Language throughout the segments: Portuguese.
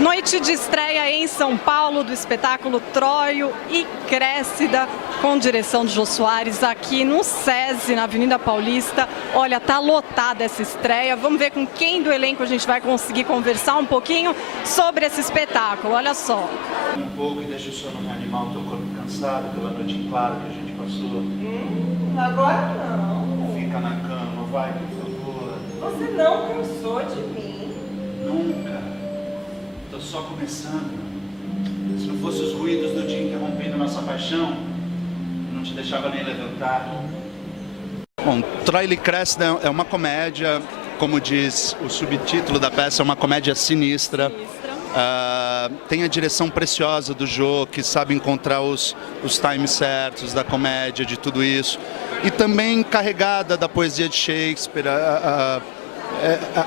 Noite de estreia em São Paulo do espetáculo Tróio e Créssida, com direção de Jô Soares, aqui no SESI, na Avenida Paulista. Olha, tá lotada essa estreia. Vamos ver com quem do elenco a gente vai conseguir conversar um pouquinho sobre esse espetáculo. Olha só. Um pouco e deixa o sono animal, teu corpo cansado pela noite em claro que a gente passou. Agora não. Fica na cama, vai, por favor. Você não cansou de mim? Nunca. Tô só começando. Se não fossem os ruídos do dia interrompendo nossa paixão, eu não te deixava nem levantar. Bom, Tróio e Créssida é uma comédia, como diz o subtítulo da peça, é uma comédia sinistra. Tem a direção preciosa do Jô, que sabe encontrar os times certos da comédia, de tudo isso. E também carregada da poesia de Shakespeare.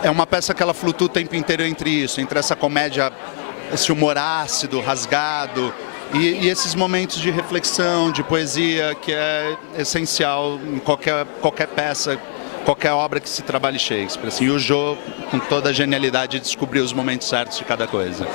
É uma peça que ela flutua o tempo inteiro entre isso, entre essa comédia, esse humor ácido, rasgado, e esses momentos de reflexão, de poesia, que é essencial em qualquer peça, qualquer obra que se trabalhe Shakespeare. Assim, e o Jô, com toda a genialidade, descobriu os momentos certos de cada coisa.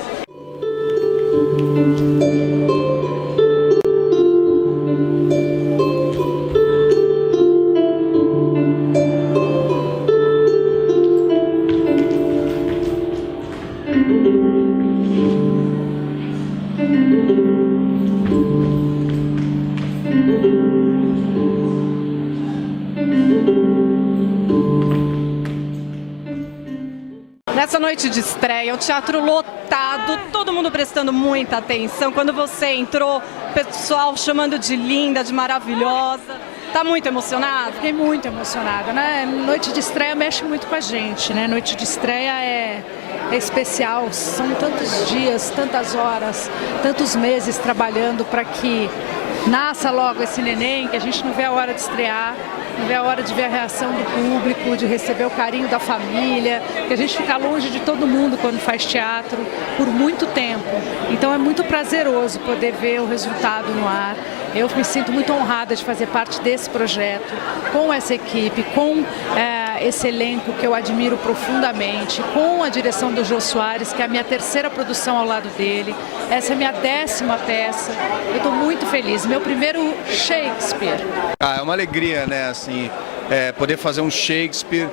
Nessa noite de estreia, o teatro lotado, todo mundo prestando muita atenção. Quando você entrou, o pessoal chamando de linda, de maravilhosa. Tá muito emocionado? Fiquei muito emocionada, né? Noite de estreia mexe muito com a gente, né? Noite de estreia é especial, são tantos dias, tantas horas, tantos meses trabalhando para que nasça logo esse neném, que a gente não vê a hora de estrear, não vê a hora de ver a reação do público, de receber o carinho da família, que a gente fica longe de todo mundo quando faz teatro por muito tempo. Então é muito prazeroso poder ver o resultado no ar. Eu me sinto muito honrada de fazer parte desse projeto, com essa equipe, com esse elenco que eu admiro profundamente, com a direção do Jô Soares, que é a minha terceira produção ao lado dele. Essa é a minha 10ª peça. Eu estou muito feliz. Meu primeiro Shakespeare. É uma alegria, né? Assim, poder fazer um Shakespeare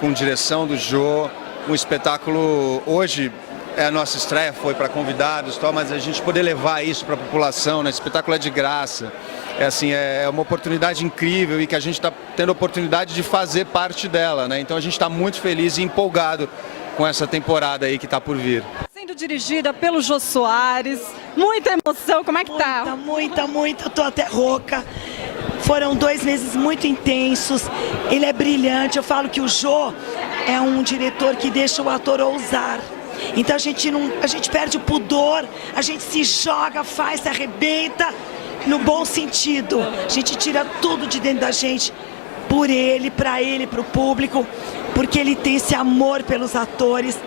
com direção do Jô, um espetáculo hoje. A nossa estreia foi para convidados, mas a gente poder levar isso para a população, né? Esse espetáculo é de graça, é uma oportunidade incrível e que a gente está tendo a oportunidade de fazer parte dela, né? Então a gente está muito feliz e empolgado com essa temporada aí que está por vir. Sendo dirigida pelo Jô Soares, muita emoção, como é que tá? Muita, eu tô até rouca. Foram 2 meses muito intensos, ele é brilhante, eu falo que o Jô é um diretor que deixa o ator ousar. Então a gente perde o pudor, a gente se joga, faz, se arrebenta, no bom sentido. A gente tira tudo de dentro da gente, por ele, pro público, porque ele tem esse amor pelos atores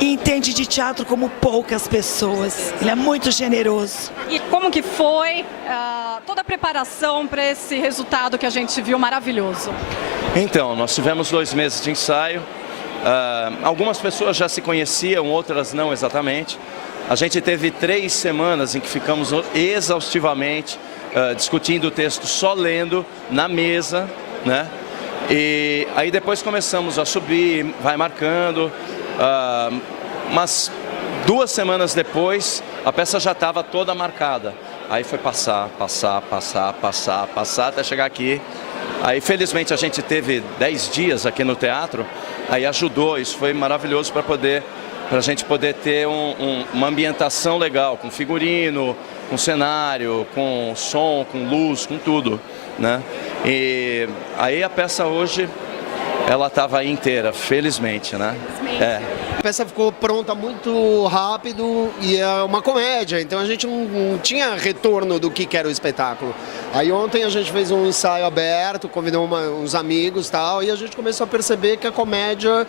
e entende de teatro como poucas pessoas. Ele é muito generoso. E como que foi toda a preparação para esse resultado que a gente viu maravilhoso? Então, nós tivemos 2 meses de ensaio. Algumas pessoas já se conheciam, outras não exatamente. A gente teve 3 semanas em que ficamos exaustivamente discutindo o texto, só lendo na mesa, né? E aí depois começamos a subir, vai marcando. Mas 2 semanas depois, a peça já estava toda marcada. Aí foi passar, até chegar aqui. Aí, felizmente, a gente teve 10 dias aqui no teatro, aí ajudou, isso foi maravilhoso para a gente poder ter uma ambientação legal, com figurino, com cenário, com som, com luz, com tudo, né? E aí a peça hoje, ela estava inteira, felizmente, né? A peça ficou pronta muito rápido e é uma comédia, então a gente não tinha retorno do que era o espetáculo. Aí ontem a gente fez um ensaio aberto, convidou uns amigos e tal, e a gente começou a perceber que a comédia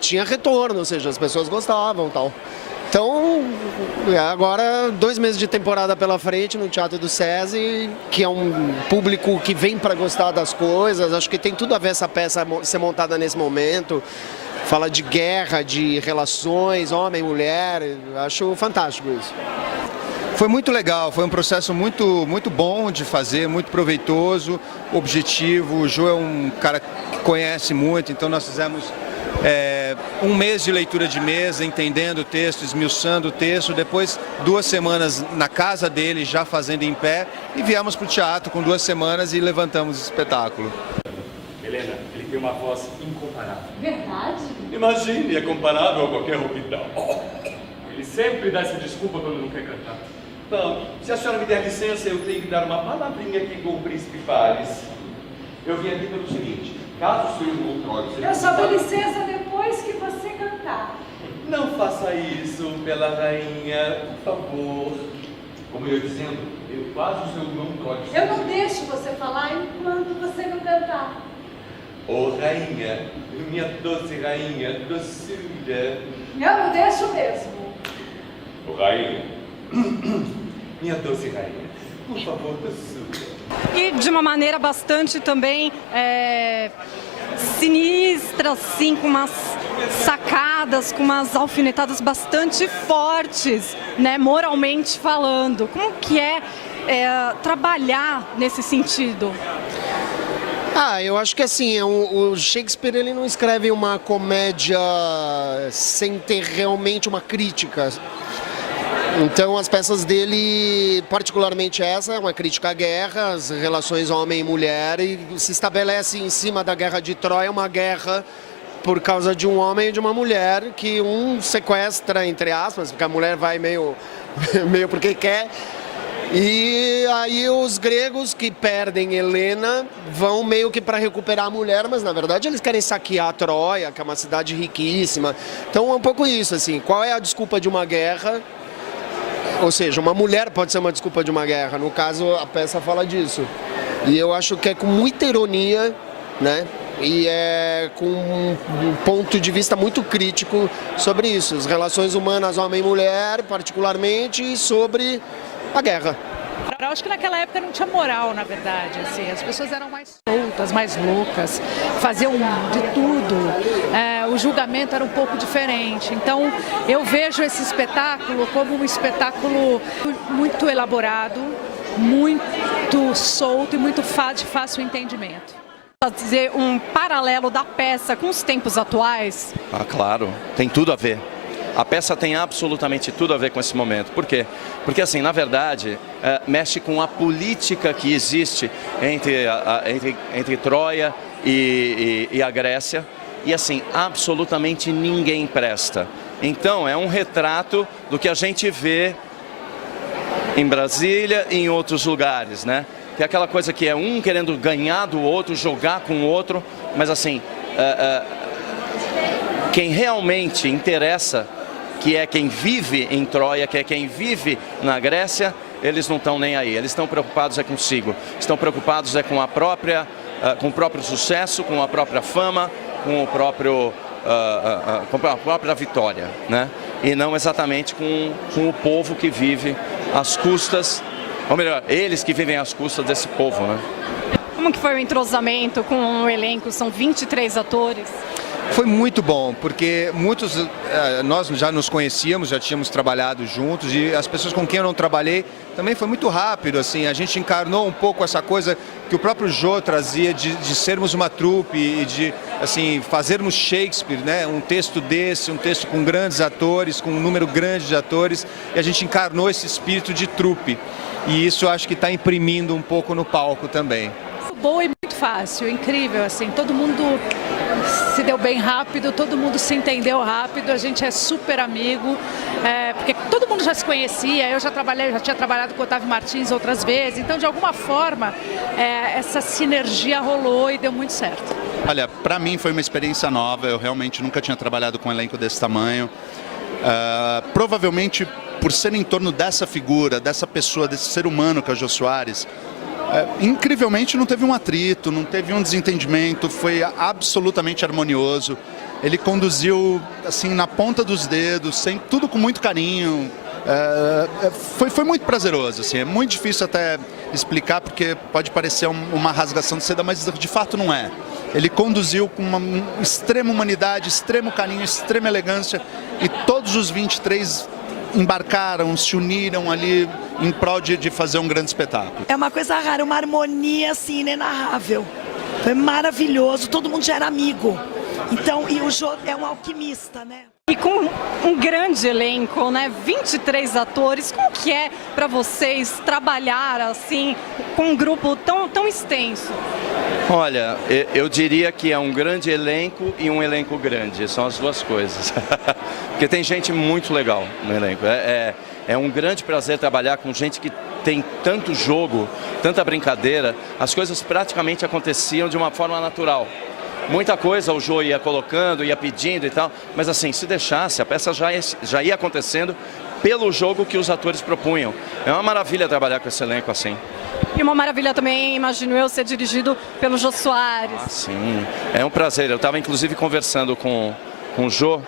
tinha retorno, ou seja, as pessoas gostavam e tal. Então, agora 2 meses de temporada pela frente no Teatro do SESI, que é um público que vem para gostar das coisas. Acho que tem tudo a ver essa peça ser montada nesse momento. fala de guerra, de relações, homem e mulher. Eu acho fantástico isso. Foi muito legal, foi um processo muito bom de fazer, muito proveitoso, objetivo. O Jô é um cara que conhece muito, então nós fizemos um mês de leitura de mesa, entendendo o texto, esmiuçando o texto, depois 2 semanas na casa dele, já fazendo em pé, e viemos para o teatro com 2 semanas e levantamos o espetáculo. Helena, ele tem uma voz incomparável. Verdade? Imagine, é comparável a qualquer hospital. Ele sempre dá essa desculpa quando não quer cantar. Bom, se a senhora me der licença, eu tenho que dar uma palavrinha aqui com o príncipe Fares. Eu vim aqui pelo seguinte, caso o seu irmão Troy... Eu só dou licença depois que você cantar. Não faça isso pela rainha, por favor. Como eu ia dizendo, eu quase o seu irmão Troy... Eu não deixo você falar enquanto você não cantar. Oh, rainha, minha doce rainha, doçura. Eu não deixo mesmo. Ô, rainha. Minha doce rainha, por favor, doçura. E de uma maneira bastante também sinistra, assim, com umas sacadas, com umas alfinetadas bastante fortes, né, moralmente falando. Como que é trabalhar nesse sentido? Eu acho que assim, o Shakespeare ele não escreve uma comédia sem ter realmente uma crítica. Então as peças dele, particularmente essa, é uma crítica à guerra, às relações homem e mulher, e se estabelece em cima da guerra de Troia uma guerra por causa de um homem e de uma mulher, que um sequestra, entre aspas, porque a mulher vai meio porque quer. E aí os gregos que perdem Helena vão meio que para recuperar a mulher, mas na verdade eles querem saquear Troia, que é uma cidade riquíssima. Então é um pouco isso, assim, qual é a desculpa de uma guerra? Ou seja, uma mulher pode ser uma desculpa de uma guerra, no caso a peça fala disso. E eu acho que é com muita ironia, né? E é com um ponto de vista muito crítico sobre isso, as relações humanas homem e mulher, particularmente, e sobre a guerra. Eu acho que naquela época não tinha moral, na verdade, assim, as pessoas eram mais soltas, mais loucas, faziam de tudo, o julgamento era um pouco diferente. Então, eu vejo esse espetáculo como um espetáculo muito elaborado, muito solto e muito de fácil entendimento. Fazer um paralelo da peça com os tempos atuais? Ah, claro, tem tudo a ver. A peça tem absolutamente tudo a ver com esse momento. Por quê? Porque, assim, na verdade, mexe com a política que existe entre Troia e a Grécia. E, assim, absolutamente ninguém presta. Então, é um retrato do que a gente vê em Brasília e em outros lugares, né? Tem aquela coisa que é um querendo ganhar do outro, jogar com o outro. Mas, assim, quem realmente interessa, que é quem vive em Troia, que é quem vive na Grécia, eles não estão nem aí. Eles estão preocupados consigo. Estão preocupados com a própria, com o próprio sucesso, com a própria fama, com a própria vitória, né? E não exatamente com o povo que vive às custas, ou melhor, eles que vivem às custas desse povo, né? Como que foi o entrosamento com o elenco? São 23 atores. Foi muito bom, porque nós já nos conhecíamos, já tínhamos trabalhado juntos, e as pessoas com quem eu não trabalhei também foi muito rápido, assim, a gente encarnou um pouco essa coisa que o próprio Jô trazia de sermos uma trupe e de, assim, fazermos Shakespeare, né? Um texto desse, um texto com grandes atores, com um número grande de atores, e a gente encarnou esse espírito de trupe, e isso eu acho que está imprimindo um pouco no palco também. Boa e muito fácil, incrível, assim, todo mundo se deu bem rápido, todo mundo se entendeu rápido, a gente é super amigo, porque todo mundo já se conhecia, eu já tinha trabalhado com o Otávio Martins outras vezes, então de alguma forma essa sinergia rolou e deu muito certo. Olha, para mim foi uma experiência nova, eu realmente nunca tinha trabalhado com um elenco desse tamanho, provavelmente por ser em torno dessa figura, dessa pessoa, desse ser humano que é o Jô Soares, incrivelmente não teve um atrito, não teve um desentendimento, foi absolutamente harmonioso. Ele conduziu assim na ponta dos dedos, tudo com muito carinho. Foi muito prazeroso, assim. É muito difícil até explicar porque pode parecer uma rasgação de seda, mas de fato não é. ele conduziu com uma extrema humanidade, extremo carinho, extrema elegância, e todos os 23 embarcaram, se uniram ali em prol de fazer um grande espetáculo. É uma coisa rara, uma harmonia assim inenarrável. Foi maravilhoso, todo mundo já era amigo. Então, e o Jô é um alquimista, né? E com um grande elenco, né? 23 atores, como que é para vocês trabalhar assim com um grupo tão extenso? Olha, eu diria que é um grande elenco e um elenco grande, são as duas coisas. Porque tem gente muito legal no elenco. É um grande prazer trabalhar com gente que tem tanto jogo, tanta brincadeira, as coisas praticamente aconteciam de uma forma natural. Muita coisa o Jô ia colocando, ia pedindo e tal, mas assim, se deixasse, a peça já ia acontecendo pelo jogo que os atores propunham. É uma maravilha trabalhar com esse elenco assim. E uma maravilha também, imagino eu, ser dirigido pelo Jô Soares. Sim, é um prazer. Eu estava inclusive conversando com o Jô,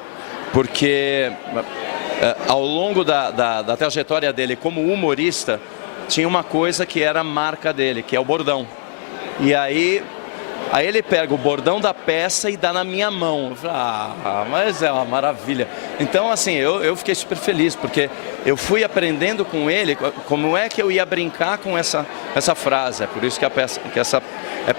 porque ao longo da trajetória dele como humorista, tinha uma coisa que era a marca dele, que é o bordão. E aí ele pega o bordão da peça e dá na minha mão. Eu falei, mas é uma maravilha. Então, assim, eu fiquei super feliz, porque eu fui aprendendo com ele como é que eu ia brincar com essa frase. É por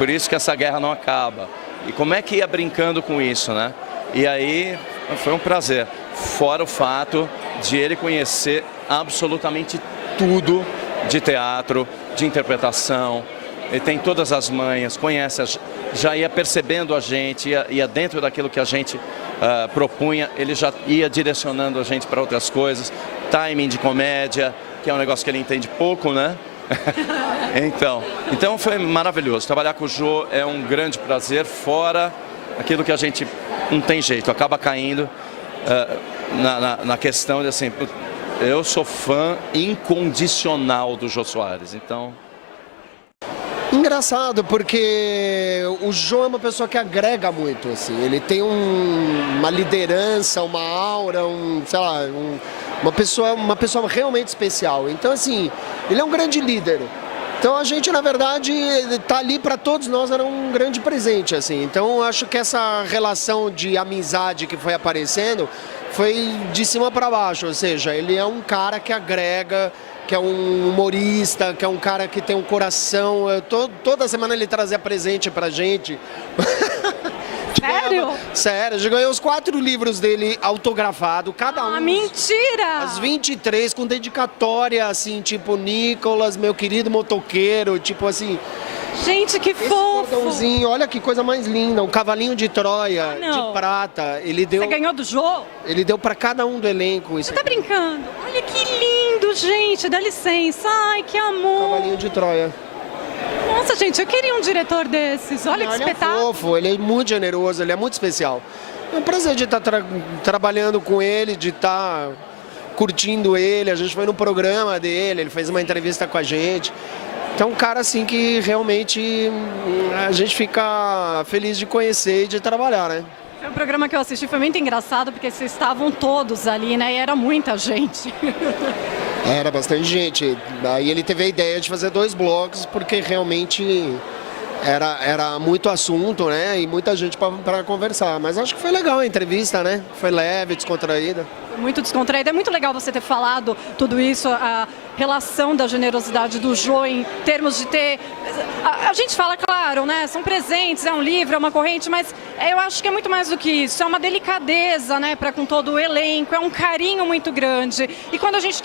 isso que essa guerra não acaba. E como é que ia brincando com isso, né? E aí foi um prazer. Fora o fato de ele conhecer absolutamente tudo de teatro, de interpretação. Ele tem todas as manhas, conhece, já ia percebendo a gente, ia dentro daquilo que a gente propunha, ele já ia direcionando a gente para outras coisas. Timing de comédia, que é um negócio que ele entende pouco, né? Então foi maravilhoso. Trabalhar com o Jô é um grande prazer, fora aquilo que a gente não tem jeito, acaba caindo na questão de assim, eu sou fã incondicional do Jô Soares, então... Engraçado, porque o Jô é uma pessoa que agrega muito, assim. Ele tem uma liderança, uma aura, uma pessoa realmente especial. Então, assim, ele é um grande líder. Então, a gente, na verdade, tá ali para todos nós, era um grande presente, assim. Então, acho que essa relação de amizade que foi aparecendo foi de cima para baixo, ou seja, ele é um cara que agrega, que é um humorista, que é um cara que tem um coração. Toda semana ele trazia presente pra gente. Sério? Sério, já ganhei os 4 livros dele autografados, cada um. Mentira! As 23 com dedicatória, assim, tipo, Nicolas, meu querido motoqueiro, tipo assim... Gente, que fofo! Cordãozinho, olha que coisa mais linda, um cavalinho de Troia, de prata. Ele deu... Você ganhou do Jô? Ele deu pra cada um do elenco. Isso. Você tá brincando? Olha que lindo, gente, dá licença. Ai, que amor! Cavalinho de Troia. Nossa, gente, eu queria um diretor desses. Olha que espetáculo. Ele é fofo, ele é muito generoso, ele é muito especial. É um prazer de estar trabalhando com ele, de estar curtindo ele. A gente foi no programa dele, ele fez uma entrevista com a gente. Então, um cara assim que realmente a gente fica feliz de conhecer e de trabalhar, né? Foi um programa que eu assisti, foi muito engraçado, porque vocês estavam todos ali, né? E era muita gente. Era bastante gente. Aí ele teve a ideia de fazer 2 blocos, porque realmente era muito assunto, né? E muita gente para conversar. Mas acho que foi legal a entrevista, né? Foi leve, descontraída. Muito descontraída. É muito legal você ter falado tudo isso, a relação da generosidade do Jô em termos de ter... A gente fala, claro, né? São presentes, é um livro, é uma corrente, mas eu acho que é muito mais do que isso. É uma delicadeza, né? Para com todo o elenco, é um carinho muito grande. E quando a gente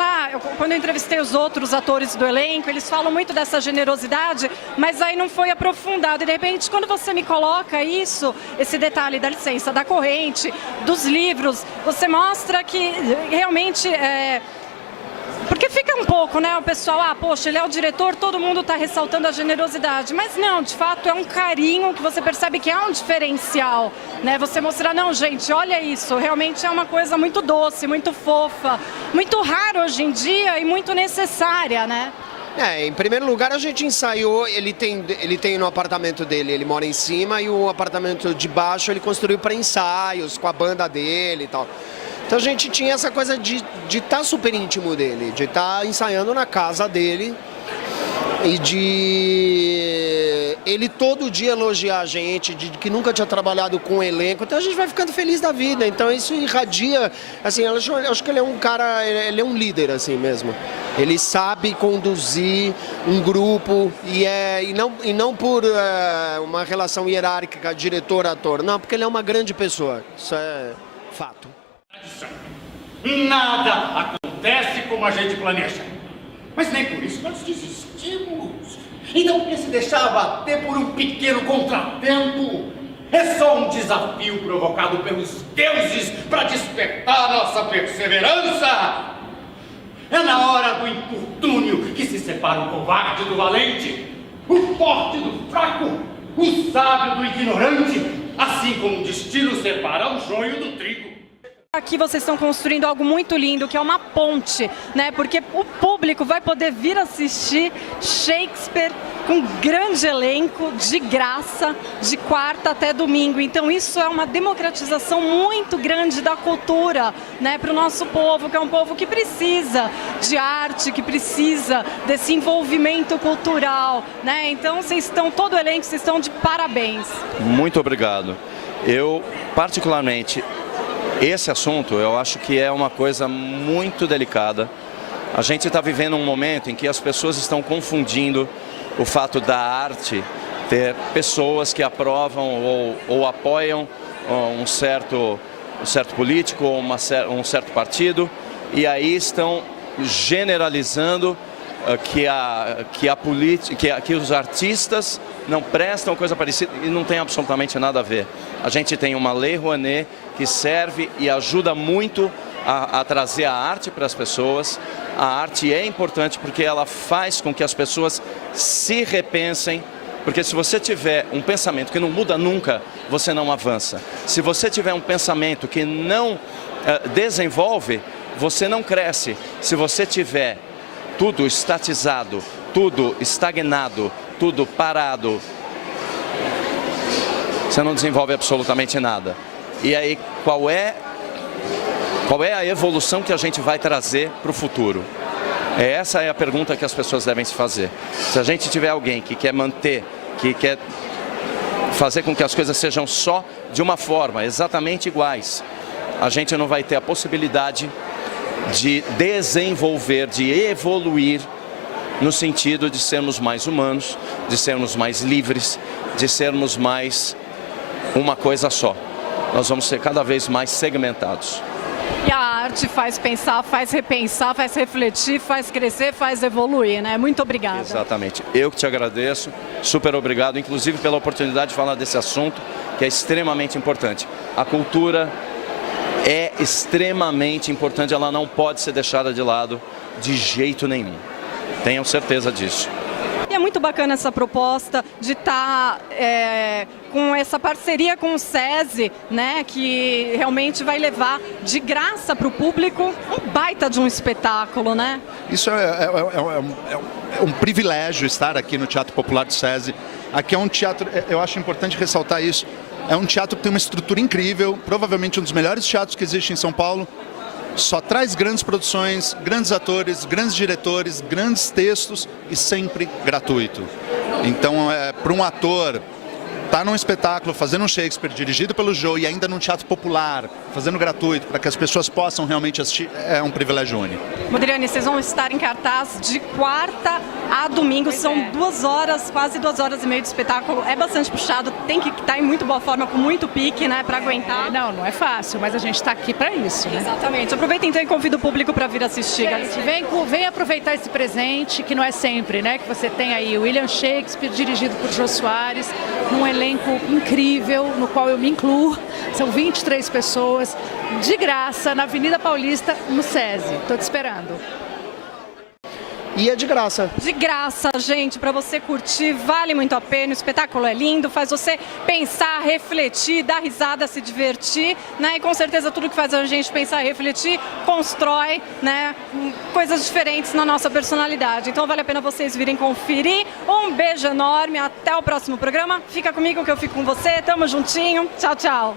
quando eu entrevistei os outros atores do elenco, eles falam muito dessa generosidade, mas aí não foi aprofundado. E de repente, quando você me coloca isso, esse detalhe da licença, da corrente, dos livros, você mostra que realmente porque fica um pouco, né, o pessoal, poxa, ele é o diretor, todo mundo está ressaltando a generosidade, mas não, de fato é um carinho que você percebe que é um diferencial, né, você mostrar, não, gente, olha isso, realmente é uma coisa muito doce, muito fofa, muito rara hoje em dia e muito necessária, né? Em primeiro lugar a gente ensaiou, ele tem no apartamento dele, ele mora em cima e o apartamento de baixo ele construiu para ensaios, com a banda dele e tal. Então a gente tinha essa coisa de estar super íntimo dele, de estar ensaiando na casa dele e ele todo dia elogia a gente, de que nunca tinha trabalhado com elenco, então a gente vai ficando feliz da vida. Então isso irradia, assim, eu acho que ele é um cara, ele é um líder, assim mesmo. Ele sabe conduzir um grupo e não por uma relação hierárquica, diretor-ator, não, porque ele é uma grande pessoa, isso é fato. Nada acontece como a gente planeja. Mas nem por isso nós desistimos. Então, por que se deixar abater por um pequeno contratempo? É só um desafio provocado pelos deuses para despertar nossa perseverança. É na hora do infortúnio que se separa o covarde do valente, o forte do fraco, o sábio do ignorante, assim como o destino separa o joio do trigo. Aqui vocês estão construindo algo muito lindo, que é uma ponte, né? Porque o público vai poder vir assistir Shakespeare com grande elenco, de graça, de quarta até domingo. Então isso é uma democratização muito grande da cultura, né? Para o nosso povo, que é um povo que precisa de arte, que precisa desse envolvimento cultural, né? Então todo o elenco, vocês estão de parabéns. Muito obrigado. Eu, particularmente, esse assunto eu acho que é uma coisa muito delicada. A gente está vivendo um momento em que as pessoas estão confundindo o fato da arte ter pessoas que aprovam ou apoiam um certo político ou um certo partido, e aí estão generalizando que os artistas não prestam, coisa parecida, e não tem absolutamente nada a ver. A gente tem uma Lei Rouanet que serve e ajuda muito a trazer a arte para as pessoas. A arte é importante porque ela faz com que as pessoas se repensem, porque se você tiver um pensamento que não muda nunca, você não avança. Se você tiver um pensamento que não desenvolve, você não cresce. Se você tiver tudo estatizado, tudo estagnado, tudo parado, você não desenvolve absolutamente nada. E aí, qual é a evolução que a gente vai trazer para o futuro? Essa é a pergunta que as pessoas devem se fazer. Se a gente tiver alguém que quer manter, que quer fazer com que as coisas sejam só de uma forma, exatamente iguais, a gente não vai ter a possibilidade de desenvolver, de evoluir no sentido de sermos mais humanos, de sermos mais livres, de sermos mais uma coisa só. Nós vamos ser cada vez mais segmentados. E a arte faz pensar, faz repensar, faz refletir, faz crescer, faz evoluir, né? Muito obrigada. Exatamente. Eu que te agradeço, super obrigado, inclusive pela oportunidade de falar desse assunto, que é extremamente importante. A cultura é extremamente importante, ela não pode ser deixada de lado de jeito nenhum. Tenham certeza disso. E é muito bacana essa proposta de estar com essa parceria com o SESI, né, que realmente vai levar de graça para o público um baita de um espetáculo, né? Isso é um privilégio estar aqui no Teatro Popular do SESI. Aqui é um teatro, eu acho importante ressaltar isso, é um teatro que tem uma estrutura incrível, provavelmente um dos melhores teatros que existe em São Paulo. Só traz grandes produções, grandes atores, grandes diretores, grandes textos e sempre gratuito. Então, para um ator estar num espetáculo, fazendo um Shakespeare dirigido pelo Jô e ainda num teatro popular, fazendo gratuito, para que as pessoas possam realmente assistir, é um privilégio único. Modiriane, vocês vão estar em cartaz de quarta a domingo, são 2 horas, quase 2 horas e meia de espetáculo, é bastante puxado, tem que estar em muito boa forma, com muito pique, né, para aguentar. Não é fácil, mas a gente está aqui para isso, né? Exatamente. Aproveita então e convida o público para vir assistir. Vem aproveitar esse presente, que não é sempre, né, que você tem aí o William Shakespeare, dirigido por Jô Soares, num elenco incrível, no qual eu me incluo, são 23 pessoas, de graça, na Avenida Paulista, no SESI. Estou te esperando. E é de graça. De graça, gente, para você curtir, vale muito a pena, o espetáculo é lindo, faz você pensar, refletir, dar risada, se divertir, né? E com certeza tudo que faz a gente pensar e refletir, constrói, né, coisas diferentes na nossa personalidade. Então vale a pena vocês virem conferir. Um beijo enorme, até o próximo programa. Fica comigo que eu fico com você, tamo juntinho. Tchau, tchau.